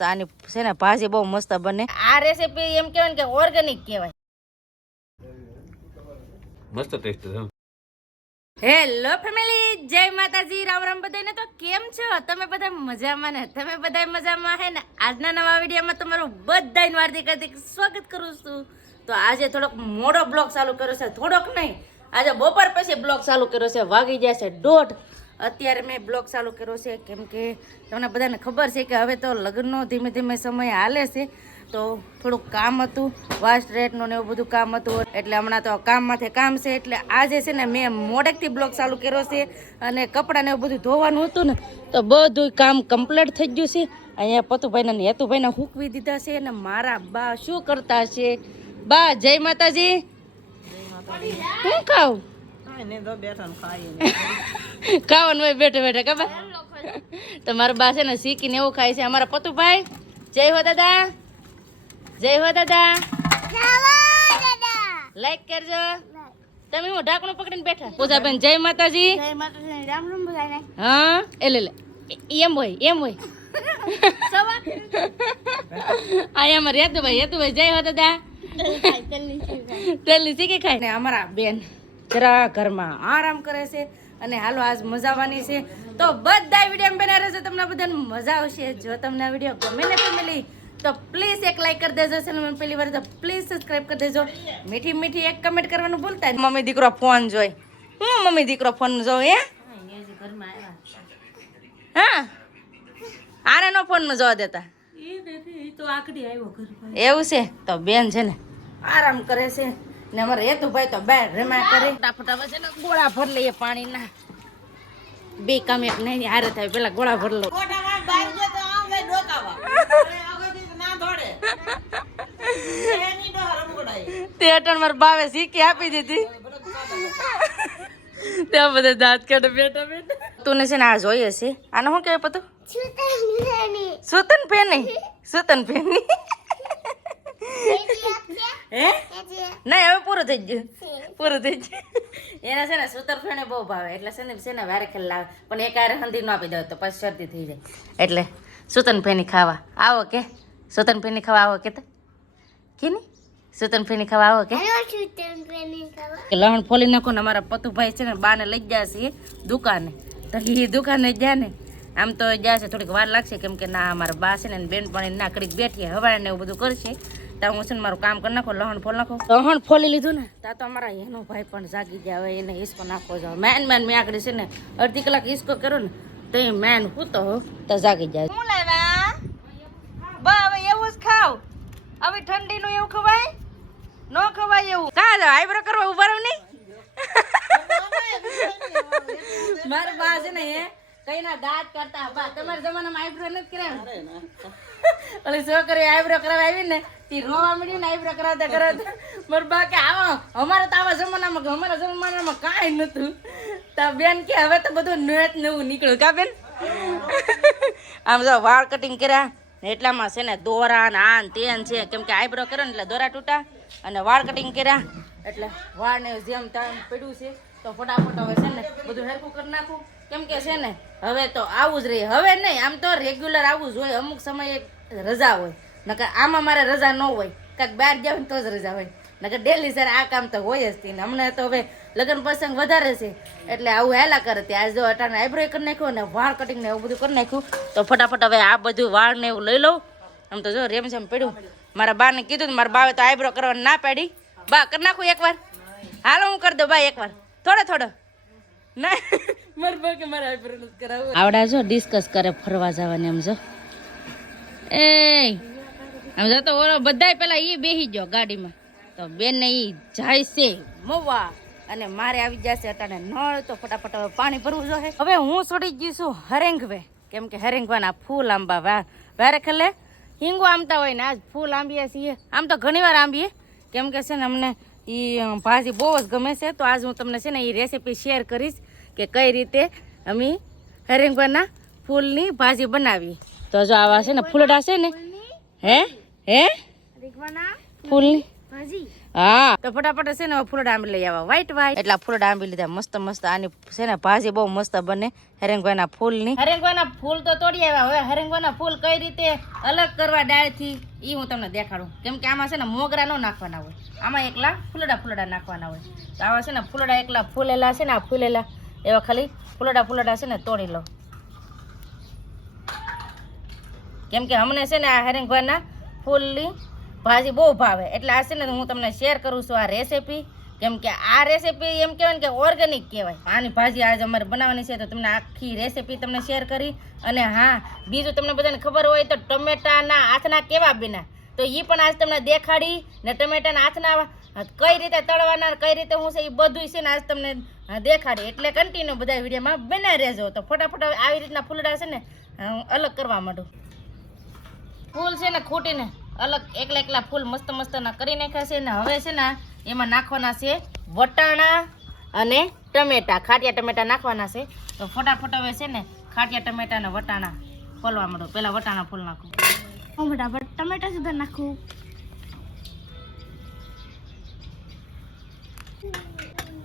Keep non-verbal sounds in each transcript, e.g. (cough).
તો આની છે ને ભાજી બહુ મસ્ત બને. આ રેસીપી એમ કહેવાય કે ઓર્ગેનિક કહેવાય. મસ્ત ટેસ્ટ છે હેલો ફેમિલી જય માતાજી રામ રામ બધાને તો કેમ છો? તમે બધા મજામાં ને? તમે બધા મજામાં હે ને? આજના નવા વિડીયોમાં તમારું બધાને વાર્તિક હાર્દિક સ્વાગત કરું છું. તો આજે થોડોક મોડો બ્લોગ ચાલુ કર્યો છે થોડોક નહીં. આજે બપોર પછી બ્લોગ ચાલુ કર્યો છે વાગી જાય છે દોઢ. અત્યારે મેં બ્લોગ ચાલુ કર્યો છે કેમ કે તમને બધાને ખબર છે કે હવે તો લગ્નનો ધીમે ધીમે સમય હાલે છે. તો થોડુંક કામ હતું વાસ્ટ રેટનું ને એવું બધું કામ હતું. એટલે હમણાં તો કામમાંથી કામ છે એટલે આજે છે ને મેં મોડેકથી બ્લોગ ચાલુ કર્યો છે અને કપડાને એવું બધું ધોવાનું હતું ને તો બધું કામ કમ્પ્લીટ થઈ ગયું છે. અહીંયા પતુભાઈને ને હેતુભાઈને હૂકવી દીધા છે અને મારા બા શું કરતા છે? બા જય માતાજી. હું ખાવ (laughs) ખાવાનું હોય બેઠે બેઠે ખબર? તો મારા બા છે ને શીખીને એવું ખાય છે. અમારા પતુભાઈ જય હો દાદા. જય હો દાદા. લાઈક કરજો. તમે હું ઢાંકણું પકડીને બેઠા? પૂજાબેન જય માતાજી. હા એટલે લે. લે એ- એમ હોય એમ હોય. આ અમારે હેતુભાઈ હેતુભાઈ જય હો દાદા. (laughs) તેલની શીખી ખાય? ને અમારા બેન. જરા ઘરમાં આરામ કરે છે અને હાલો આજ મજાવાની છે. તો બધા વીડિયો બના રહેશે તમને બધાને મજા આવશે. જો તમને આ વીડિયો ગમે ને ફેમિલી તો પ્લીઝ એક લાઈક કરી દેજો ચેનલ પહેલી વાર તો પ્લીઝ સબસ્ક્રાઈબ કરી દેજો. મીઠી મીઠી એક કમેન્ટ કરવાનું ભૂલતા. મમ્મી દીકરો ફોન જોઈ. હું મમ્મી દીકરો ફોન જોઉં હે? હા? આને નો ફોન જોવા દેતા. એવું છે? તો બેન છે ને આરામ કરે છે. ને અમારે હેતુભાઈ તો બહાર રમ્યા કરે. ફટાફટ હવે છે ને ગોળા ભર લઈએ પાણીના. બે કામ એક નહીં હારે થાય પેલા ગોળા ભર લો તે અટણ મારા બાવે શીખી આપી દીધી. ત્યાં બધા દાંત કાઢે બેઠા તું છે ને આ જોઈએ છે. આને શું કહેવાય પતું? સુતન ફેની સુતન ફેની હે? નહીં હવે પૂરું થઈ ગયું. પૂરું થઈ ગયું. એના છે ને સૂતરફેણે બહુ ભાવે. એટલે છે ને છે ને વારે ખેલ લાવે. પણ એક આરે હંધી ન આપી દઉં તો પછી શરદી થઈ જાય. એટલે સુતન ફેની ખાવા. આવો કે. સુતન ફેની ખાવા આવો કે કે નહીં સુતન ફેની ખાવા આવો કે. લહણ ફોલી નાખો ને અમારા પતુભાઈ છે ને બાને લઈ ગયા છે દુકાને. તો એ દુકાને ગયા ને. આમ તો જશે થોડીક વાર લાગશે કેમ કે ના અમારા બા છે ને બેન પણ ના કડીક બેઠી હવાને ને એવું બધું કરશે. ત્યાં હું છે ને મારું કામ કરી નાખો લહણ ફોલ નાખો. લહણ ફોલી લીધું ને? ત્યાં તો અમારા એનો ભાઈ પણ જાગી ગયા હવે એને હિસ્કો નાખો જાવ મેન મેન મેં આગળ છે ને અડધી કલાક હિસ્કો કર્યો ને તો એ મેન હું તો તો જાગી જાય. શું લાવ્યા? બા હવે એવું જ ખાવ. હવે ઠંડીનું એવું ખવાય? ન ખવાય એવું. કા જાવ આઈબ્રો કરવા ઊભા રહો નહીં? મારા બા છે ને એ કઈ ના દાંત કરતા બા તમારા જમાનામાં આઈબ્રો નથી કર્યા ઓલી છોકરી આઈબ્રો કરાવ આવી ને તી રોવા મળ્યું ને આઈબ્રો કરાવતા કરાવતા. મારા બા કે આવા અમારે તો આવા જમાનામાં અમારા જમાનામાં કાંઈ નતું તા બેન કે હવે તો બધું નેટ નવું નીકળ્યું. કા બેન? આમ જો વાળ કટિંગ કર્યા એટલામાં છે ને દોરા ને આન તેન છે. કેમ કે આઈબ્રો કર્યો ને એટલે દોરા તૂટા અને વાળ કટિંગ કર્યા. એટલે વાળ ને જેમ ટાઈમ પડ્યું છે તો ફટાફટ હવે છે ને બધું હેરકું કરી નાખું. કેમ કે છે ને, હવે તો આવું જ રહે. હવે નહીં, આમ તો રેગ્યુલર આવું જ હોય. અમુક સમયે રજા હોય. નકર આમાં મારે રજા ન હોય. કાંઈક બહાર જાવ તો જ રજા હોય. નકર ડેલી સર આ કામ તો હોય જ તીને હમણાં તો હવે લગ્ન પ્રસંગ વધારે છે. એટલે આવું હેલા કરે તે આજે જો અટાણે આઈબ્રો કરી નાખ્યો ને વાળ કટિંગ ને એવું બધું કરી નાખ્યું, તો ફટાફટ હવે આ બધું વાળ ને એવું લઈ લઉં. આમ તો જો રેમ જેમ પડ્યું. મારા બાને કીધું મારા બાવે તો આઈબ્રો કરવાની ના પાડી. બા, કરી નાખું એકવાર. હાલો, હું કરી દઉં. બા, એકવાર. થોડો થોડો. ના મારા બા મારે આઈબ્રો નથી કરાવવું. આવડા જો ડિસ્કસ કરે ફરવા જવાને એમ જો. એ આમ જો તો ઓલો બધાય પેલા ઈ બેહી ગયો ગાડીમાં. તો બેન ઈ જાય છે મવા. અને મારે આવી જશે અટાણે નળ તો ફટાફટ હવે પાણી ભરવું જોઈએ હવે હું છોડી ગઈ છું હરેંગવે. કેમ કે હરેંગવાના ફૂલ આંબા વા વારે ખલે. હિંગો આમતા હોય ને આજ ફૂલ આંબીએ છીએ. આમ તો ઘણીવાર આંબીએ. કેમ કે છે ને અમને એ ભાજી બહુ જ ગમે છે. તો આજ હું તમને છે ને એ રેસીપી શેર કરીશ કે કઈ રીતે અમે હરેંગવાના ફૂલની ભાજી બનાવી. તો જો આવા છે ને ફૂલડા છે ને હે? હે? ફૂલની? હા. તો ફટાફટ છે ને ફૂલ ડાંબી લઈ આવ્યા વ્હાઈટ વ્હાઈટ એટલા ફૂલડા ડાંબી લીધા. મસ્ત મસ્ત. આની છે ને ભાજી બહુ મસ્ત બને. હરેંગવાના ફૂલની. હરેંગભાઈના ફૂલ તો તોડી આવ્યા. હવે હરેંગભાઈના ફૂલ કઈ રીતે અલગ કરવા ડાળથી એ હું તમને દેખાડું. કેમ કે આમાં છે ને મોગરા ન નાખવાના હોય. આમાં એકલા ફૂલડા ફૂલડા નાખવાના હોય. તો આવા છે ને ફૂલડા એકલા ફૂલેલા છે ને આ ફૂલેલા. એવા ખાલી ફૂલડા ફૂલડા છે ને તોડી લો. કેમ કે અમને છે ને આ હરેંગભાઈના ફૂલની ભાજી બહુ ભાવે. એટલે આ છે ને હું તમને શેર કરું છું આ રેસીપી કેમ કે આ રેસીપી એમ કહેવાય ને કે ઓર્ગેનિક કહેવાય. આની ભાજી આજે અમારે બનાવવાની છે તો તમને આખી રેસીપી તમને શેર કરી. અને હા, બીજું તમને બધાને ખબર હોય તો ટમેટાના હાથના કેવા બન્યા? તો એ પણ આજ તમને દેખાડી ને ટમેટાના હાથના કઈ રીતે તળવાના કઈ રીતે હું છે એ બધું છે ને આજ તમને દેખાડી. એટલે કન્ટિન્યુ બધા વિડીયોમાં બનાવી રહેજો. તો ફટાફટ આવી રીતના ફૂલડા છે ને અલગ કરવા માંડું. ફૂલ છે ને ખૂટીને. અલગ એકલા એકલા ફૂલ મસ્ત મસ્ત ના કરી નાખ્યા છે ને હવે છે ને એમાં નાખવાના છે વટાણા અને ટમેટા. ખાટિયા ટમેટા નાખવાના છે. તો ફટાફટ હવે છે ને ખાટિયા ટમેટા અને વટાણા ફોલવા માંડો. પેલા વટાણા ફૂલ નાખું. હું ફટાફટ ટમેટા સુધા નાખું.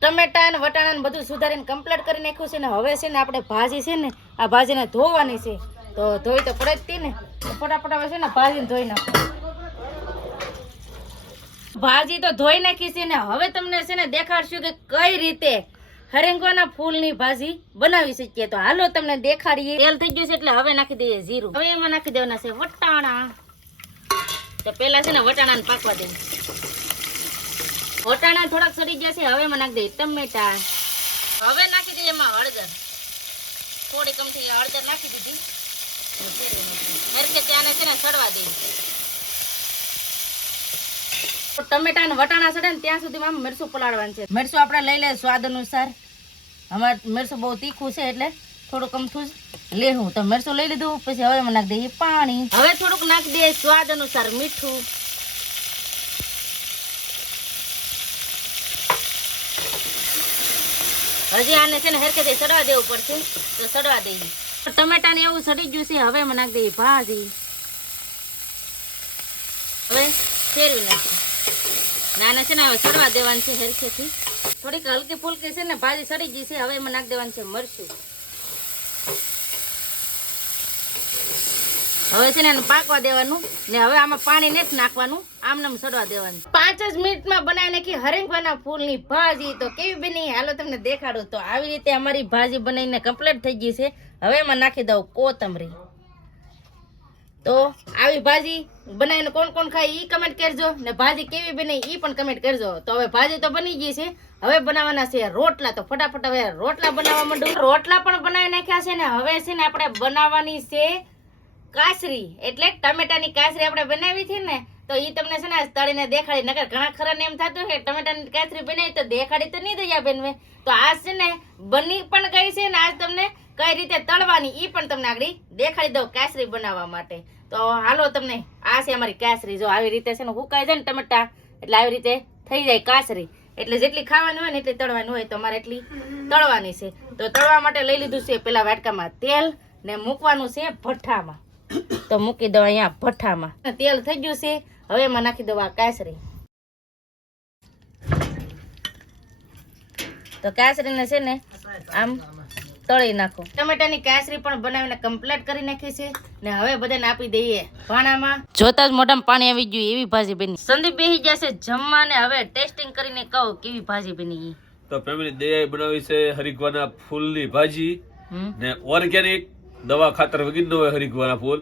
ટમેટા અને વટાણા બધું સુધારીને કમ્પ્લીટ કરી નાખ્યું છે ને હવે છે ને આપણે ભાજી છે ને આ ભાજીને ધોવાની છે. તો ધોઈ તો પડે જ ને. ફટાફટ હવે છે ને ભાજીને ધોઈ નાખો. ભાજી તો ધોઈ નાખી છે ને હવે તમને છે ને દેખાડશું કે કઈ રીતે હરેંગવાના ફૂલની ભાજી બનાવી શકીએ. તો હાલો તમને દેખાડીએ. તેલ થઈ ગયું છે એટલે હવે નાખી દઈએ જીરું. હવે એમાં નાખી દેવાના છે વટાણા. તો પેલા છે ને વટાણાને પાકવા દે વટાણા થોડાક સડી ગયા છે હવે એમાં નાખી દઈએ ટમેટા. હવે નાખી દઈએ એમાં હળદર. થોડી કમથી હળદર નાખી દીધી. મેરકે ત્યાંને છે ને સડવા દઈએ. ટમેટા ને વટાણા સડે ને ત્યાં સુધી આમ મરચું પલાળવાનું છે. મરસું આપણે લઈ લે સ્વાદ અનુસાર. અમારે મરસું બહુ તીખું છે એટલે થોડુંક અમથું જ લેવું. તો મરસું લઈ લીધું, પછી હવે નાખી દઈએ પાણી. હવે થોડુંક નાખી દઈએ સ્વાદ અનુસાર મીઠું. હજી આને છે ને હરખેથી સડવા દેવું પડશે. તો સડવા દઈએ. ટમેટા ને એવું સડી ગયું છે, હવે નાખી દઈએ ભાજી. હવે ફેરવી નાખીએ નાના છે ને, હવે સડવા દેવાનું છે હેરખેથી. થોડીક હલકી ફૂલકી છે ને, ભાજી સડી ગઈ છે, હવે એમાં નાખી દેવાનું છે મરચું. હવે છે ને, એને પાકવા દેવાનું. ને હવે આમાં પાણી નથી નાખવાનું. આમ સડવા દેવાનું. પાંચ જ મિનિટમાં બનાવી નાખી હરિંગવાના ફૂલની ભાજી. તો કેવી બની? હાલો તમને દેખાડું. તો આવી રીતે અમારી ભાજી બનાવીને કમ્પ્લીટ થઈ ગઈ છે. હવે એમાં નાખી દઉં કોથમરી. તો આવી ભાજી બનાવીને કોણ કોણ ખાય એ કમેન્ટ કરજો. ને ભાજી કેવી બને એ પણ કમેન્ટ કરજો. તો હવે ભાજી તો બની ગઈ છે. હવે બનાવવાના છે રોટલા. તો ફટાફટ હવે રોટલા બનાવવા માંડું. રોટલા પણ બનાવી નાખ્યા છે ને હવે છે ને આપણે બનાવવાની છે કાસરી. એટલે ટમેટાની કાસરી આપણે બનાવી છે ને, તો એ તમને છે ને તળીને દેખાડી. નકર ઘણા ખરા એમ થતું કે ટમેટાની કાસરી બનાવી તો દેખાડી તો નહીં દઈએ બેન તો આજ છે ને બની પણ ગઈ છે ને આજ તમને કઈ રીતે તળવાની એ પણ તમને આગળ દેખાડી દઉં કાસરી બનાવવા માટે. તો હાલો તમને, આ છે અમારી કાસરી. જો આવી રીતે છે ને હુકાઈ જાય ને ટમેટા, એટલે આવી રીતે થઈ જાય કાસરી. એટલે જેટલી ખાવાની હોય ને એટલી તળવાની હોય, તો અમારે એટલી તળવાની છે. તો તળવા માટે લઈ લીધું છે પેલા વાટકામાં તેલ ને મૂકવાનું છે ભઠ્ઠામાં. તો મૂકી દો અહીંયા ભઠ્ઠામાં. તેલ થઈ ગયું છે, હવે એમાં નાખી દઉં આ કાસરી. તો કાસરીને છે ને આમ તળી નાખો. ટમેટાની કાસરી પણ બનાવીને કમ્પ્લીટ કરી નાખી છે. ને હવે બધાને આપી દઈએ ભાણામાં. જોતા જ મોઢામાં પાણી આવી ગયું એવી ભાજી બની. સંદીપ બેસી જશે જમવા ને હવે ટેસ્ટિંગ કરીને કહો કેવી ભાજી બની તો ફેમિલી દયાએ બનાવી છે હરિગવાના ફૂલની ભાજી. ને ઓર્ગેનિક દવા ખાતર વગેરે હોય હરિગવાના ફૂલ.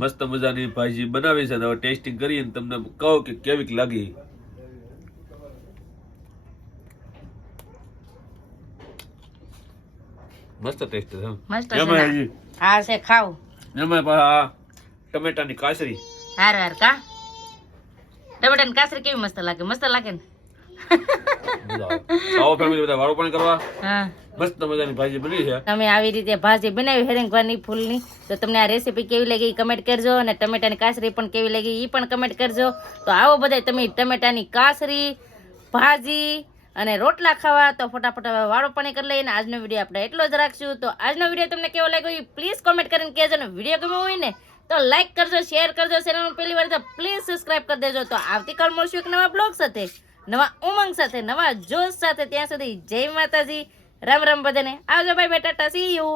મસ્ત મજાની ભાજી બનાવી છે. હવે ટેસ્ટિંગ કરીને તમને કહો કે કેવીક લાગી. મસ્ત ટેસ્ટ છે મસ્ત છે ના? હા છે ખાવ એમાં આ ટમેટાની કાસરી. હાર હાર કા? ટમેટાની કાસરી કેવી મસ્ત લાગે? મસ્ત લાગે ને? આવો. ફેમિલી બધા વારો પણ કરવા. હા. મસ્ત મજાની ભાજી બની છે. તમે આવી રીતે ભાજી બનાવી હેરેંગવાની ફૂલની. તો તમને આ રેસીપી કેવી લાગી ઈ કમેન્ટ કરજો અને ટમેટાની કાસરી પણ કેવી લાગી એ પણ કમેન્ટ કરજો. તો આવો બધા તમે ટમેટાની કાસરી ભાજી અને રોટલા ખાવા તો ફટાફટ હવે વાળો પાણી કરી લઈને આજનો વીડિયો આપણે એટલો જ રાખશું. તો આજનો વીડિયો તમને કેવો લાગ્યો પ્લીઝ કોમેન્ટ કરીને કહેજો ને વીડિયો ગમ્યો હોય ને, તો લાઈક કરજો શેર કરજો ચેનલ પહેલી વાર તો પ્લીઝ સબસ્ક્રાઇબ કરી દેજો. તો આવતીકાલ મળશું એક નવા બ્લોગ સાથે, નવા ઉમંગ સાથે, નવા જોશ સાથે. ત્યાં સુધી જય માતાજી. રામ રામ બધાને. આવજો ભાઈ બેટા સી યુ